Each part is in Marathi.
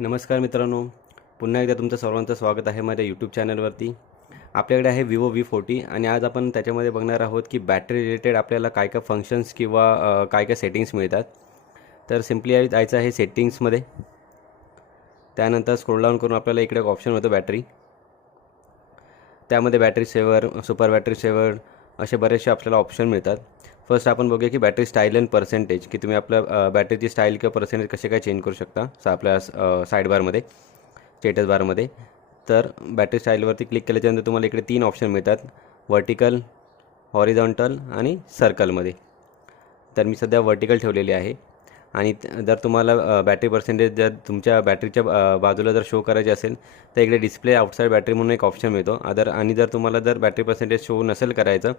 नमस्कार मित्रांनो, पुन्हा एकदा तुमचं सर्वांचं स्वागत आहे माझ्या यूट्यूब चॅनलवरती. आपल्याकडे आहे विवो V40 आणि आज आपण त्याच्यामध्ये बघणार आहोत की बॅटरी रिलेटेड आपल्याला काय काय फंक्शन्स किंवा काय काय सेटिंग्स मिळतात. तर सिम्पली जायचं आहे सेटिंग्समध्ये. त्यानंतर स्क्रोल डाऊन करून आपल्याला इकडे एक ऑप्शन होतं बॅटरी. त्यामध्ये battery saver, super battery saver असे बरेचसे आपल्याला ऑप्शन मिळतात. फर्स्ट आपण बघूया की बॅटरी स्टाईल अँड पर्सेंटेज, की तुम्ही आपल्या बॅटरीची स्टाईल किंवा पर्सेंटेज कसे काय चेंज करू शकता आपल्या साईड बारमध्ये, स्टेटस बारमध्ये. तर बॅटरी स्टाईलवरती क्लिक केल्याच्यानंतर तुम्हाला इकडे 3 ऑप्शन मिळतात, व्हर्टिकल, हॉरिझॉन्टल आणि सर्कलमध्ये. तर मी सध्या व्हर्टिकल ठेवलेली आहे. आणि जर तुम्हाला बॅटरी पर्सेंटेज जर तुमच्या बॅटरीच्या बाजूला जर शो करायचे असेल तर इकडे डिस्प्ले आउटसाईड बॅटरी म्हणून एक ऑप्शन मिळतो. आणि जर तुम्हाला जर बॅटरी पर्सेंटेज शो नसेल करायचं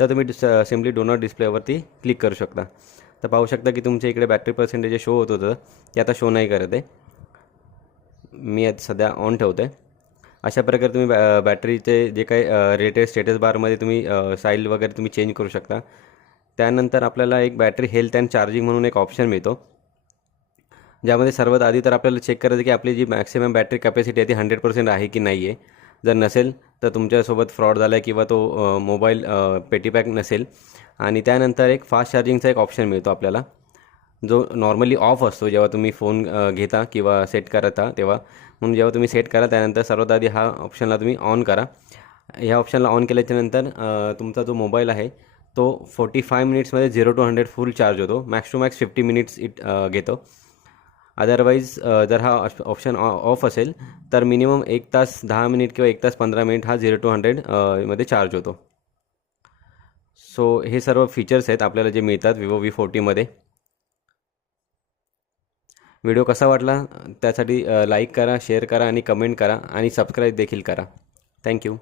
तर तुम्ही सिम्पली डो नॉट डिस्प्लेवरती क्लिक करू शकता. तर पाहू शकता की तुमच्या इकडे बॅटरी पर्सेंटेज जे शो होत होतं ते आता शो नाही करत आहे. मी आता सध्या ऑन ठेवतो आहे. अशा प्रकारे तुम्ही बॅटरीचे जे काही रिलेटेड स्टेटस बारमध्ये तुम्ही साईल वगैरे तुम्ही चेंज करू शकता. त्यानंतर आपल्याला एक बॅटरी हेल्थ अँड चार्जिंग म्हणून एक ऑप्शन मिळतो, ज्यामध्ये सर्वात आधी तर आपल्याला चेक करायचं की आपली जी मॅक्सिमम बॅटरी कॅपॅसिटी आहे ती 100% आहे की नाही आहे. जर नसेल तर तुमच्यासोबत फ्रॉड झाला आहे किंवा तो मोबाईल पेटीपॅक नसेल. आणि त्यानंतर एक फास्ट चार्जिंगचा एक ऑप्शन मिळतो आपल्याला, जो नॉर्मली ऑफ असतो जेव्हा तुम्ही फोन घेता किंवा सेट करता तेव्हा. म्हणून जेव्हा तुम्ही सेट करा त्यानंतर सर्वात आधी हा ऑप्शनला तुम्ही ऑन करा. ह्या ऑप्शनला ऑन केल्याच्यानंतर तुमचा जो मोबाईल आहे तो 45 मिनिट्समध्ये 0 to 100 फुल चार्ज होतो. मॅक्स टू मॅक्स 50 मिनिट्स घेतो. अदरवाईज जर हा ऑप्शन ऑफ असेल तर मिनिमम 1 तास 10 मिनिट किंवा 1 तास 15 मिनिट हा 0 to 100 मध्ये चार्ज होतो. सो हे सर्व फीचर्स आहेत आपल्याला जे मिळतात विवो V40मध्ये. व्हिडिओ कसा वाटला त्यासाठी लाईक करा, शेअर करा आणि कमेंट करा आणि सबस्क्राईब देखील करा. थँक्यू.